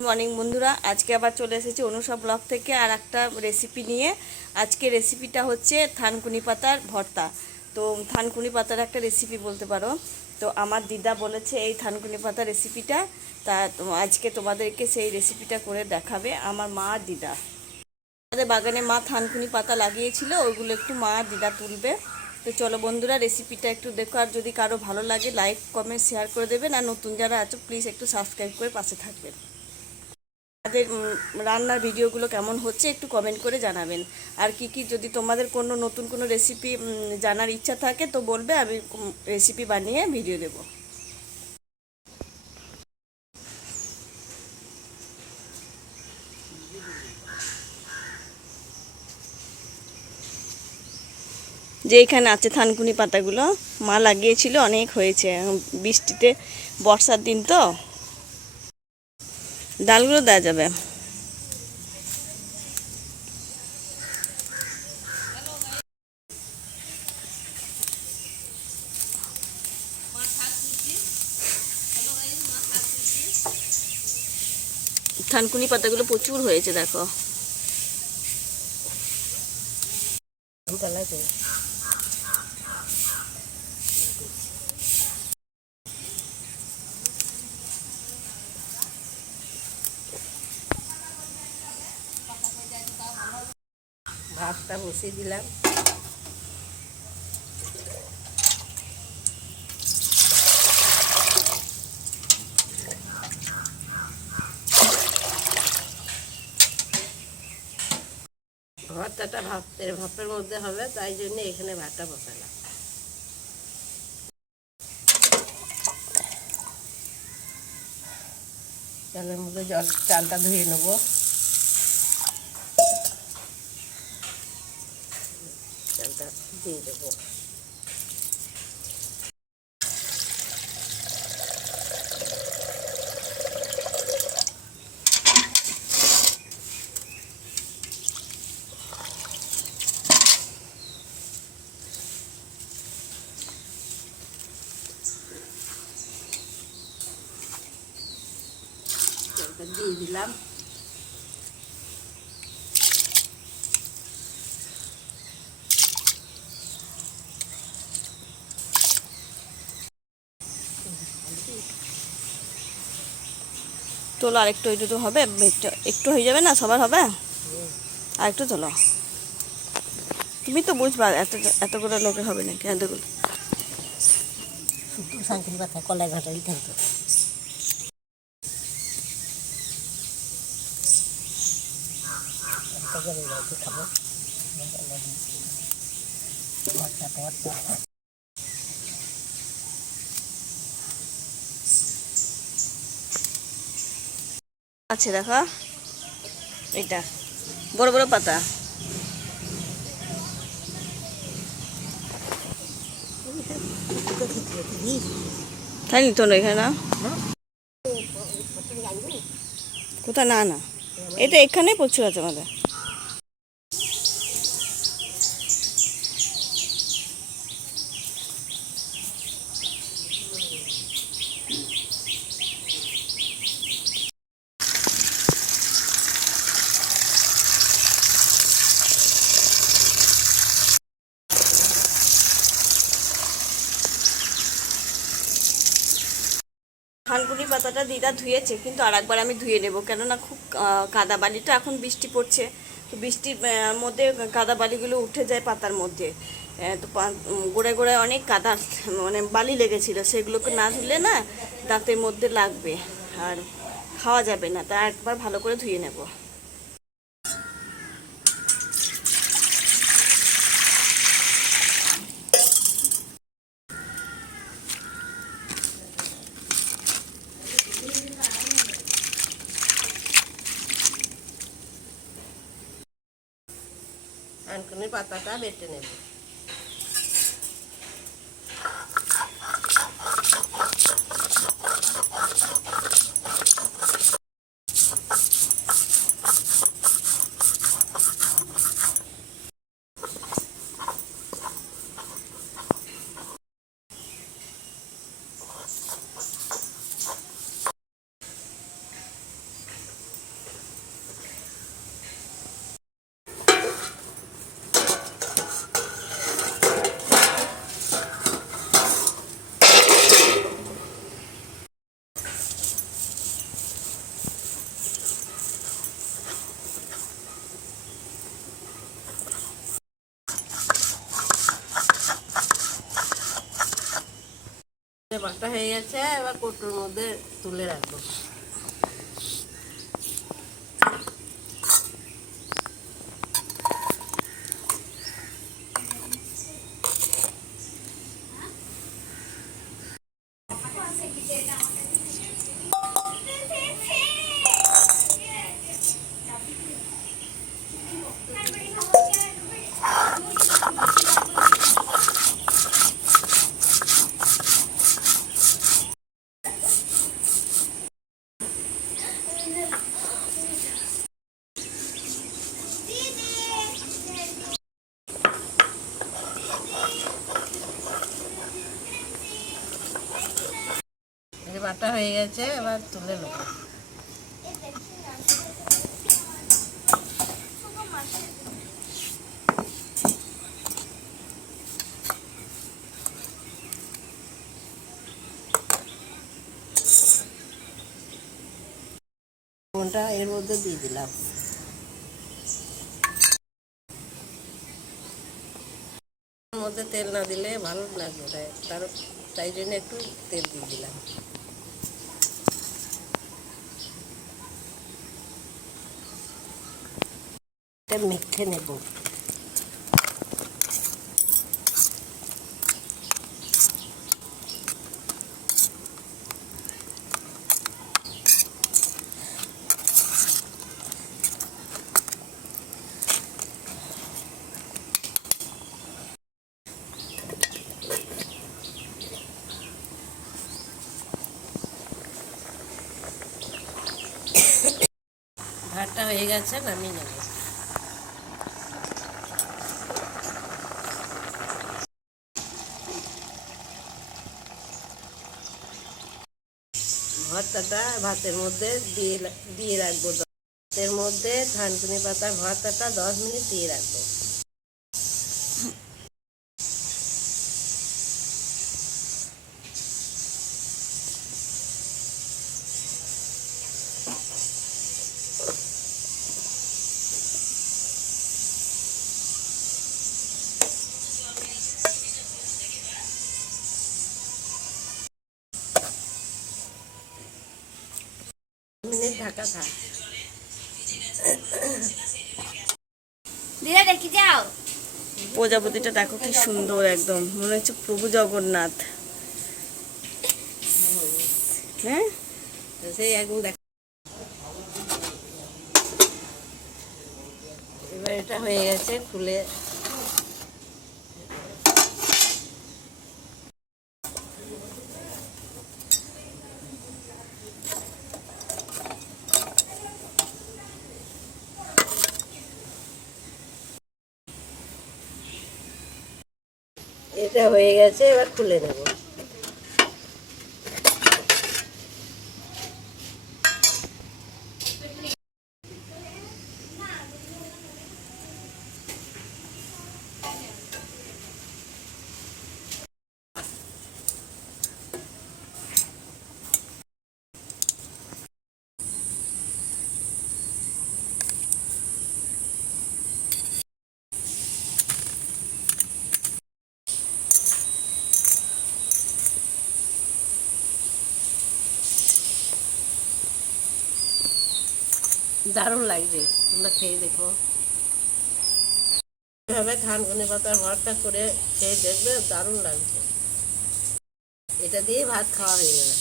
Morning বন্ধুরা, আজকে আবার চলে এসেছি অনুষা ব্লগ থেকে আর একটা রেসিপি নিয়ে। আজকে রেসিপিটা হচ্ছে থানকুনি পাতার ভর্তা। তো থানকুনি পাতার একটা রেসিপি বলতে পারো। তো আমার দিদা বলেছে এই থানকুনি পাতার রেসিপিটা, আজকে তোমাদেরকে সেই রেসিপিটা করে দেখাবে আমার মা আর দিদা। আমাদের বাগানে মা থানকুনি পাতা লাগিয়েছিল, ওইগুলো একটু মা আর দিদা তুলবে। তো চলো বন্ধুরা, রেসিপিটা একটু দেখো, আর যদি কারো ভালো লাগে লাইক কমেন্ট শেয়ার করে দেবেন, আর নতুন যারা আছো প্লিজ একটু সাবস্ক্রাইব করে পাশে থাকবেন। আমাদের রান্নার ভিডিওগুলো কেমন হচ্ছে একটু কমেন্ট করে জানাবেন। আর কি যদি তোমাদের কোনো নতুন কোনো রেসিপি জানার ইচ্ছা থাকে তো বলবে, আমি রেসিপি বানিয়ে ভিডিও দেব। যে এখানে আছে থানকুনি পাতাগুলো মা লাগিয়েছিল, অনেক হয়েছে বৃষ্টিতে, বর্ষার দিন তো। ডালগুলো দেওয়া যাবে। থানকুনি পাতাগুলো প্রচুর হয়েছে দেখো। ভাতটা বসিয়ে দিলাম। ভর্তাটা ভাতের মধ্যে হবে, তাই জন্য এখানে ভাতটা বসালাম। চালের মধ্যে চালটা ধুয়ে নেবো। চালটা দিয়ে দেবো। চালটা দিয়ে দিলাম। তোলো, আর একটু একটু তো হবে, একটু হয়ে যাবে না, সবার হবে। আর একটু তোলো, তুমি তো বুঝবা এতগুলো লোকের হবে নাকি এতগুলো। শুধু থানকুনি পাতা কলাই ঘাটাই থাকতো। খাবো আছে দেখো, এটা বড় বড় পাতা। তাই নি তোলো এখানে না, কোথায় না না, এটা এখানে প্রচুর আছে আমাদের। থানকুনি পাতাটা দিদা ধুয়েছে, কিন্তু আর একবার আমি ধুয়ে নেবো, কেননা খুব কাদা বালি তো, এখন বৃষ্টি পড়ছে, তো বৃষ্টির মধ্যে কাদা বালিগুলো উঠে যায় পাতার মধ্যে। তো গোড়ায় গোড়ায় অনেক কাদা মানে বালি লেগেছিল, সেগুলোকে না ধুলে না দাঁতের মধ্যে লাগবে আর খাওয়া যাবে না, তা একবার ভালো করে ধুয়ে নেব। থানকুনি পাতাটা বেটে নেব। ভাতটা হয়ে গেছে, এবার কৌটোর মধ্যে তুলে রাখবো। এই বাটা হয়ে গেছে, এবার তুলে নেবো। কোনটা এর মধ্যে দিয়ে দিলাম। এর মধ্যে তেল না দিলে ভালো লাগবে না, তাই জন্য একটু তেল দিয়ে দিলাম। এটা মেখে নেব। ভাতটা হয়ে গেছে, নামিয়ে নেব। ভর্তাটা ভাতের মধ্যে দিয়ে রাখবো। ভাতের মধ্যে থানকুনি পাতার ভর্তাটা 10 মিনিট দিয়ে রাখবো। মিনিট ঢাকা থাক। দিদা দেখি যাও। প্রজাপতিটা দেখো কি সুন্দর, একদম মনে হচ্ছে প্রভু জগন্নাথ। হ্যাঁ, সেই একদম দেখ। এবার এটা হয়ে গেছে, খুলে এটা হয়ে গেছে, এবার খুলে নেব। দারুণ লাগছে, তোমরা খেয়ে দেখো। এভাবে থানকুনি পাতার ভর্তা করে খেয়ে দেখবে, দারুণ লাগছে। এটা দিয়ে ভাত খাওয়া হয়ে যাবে।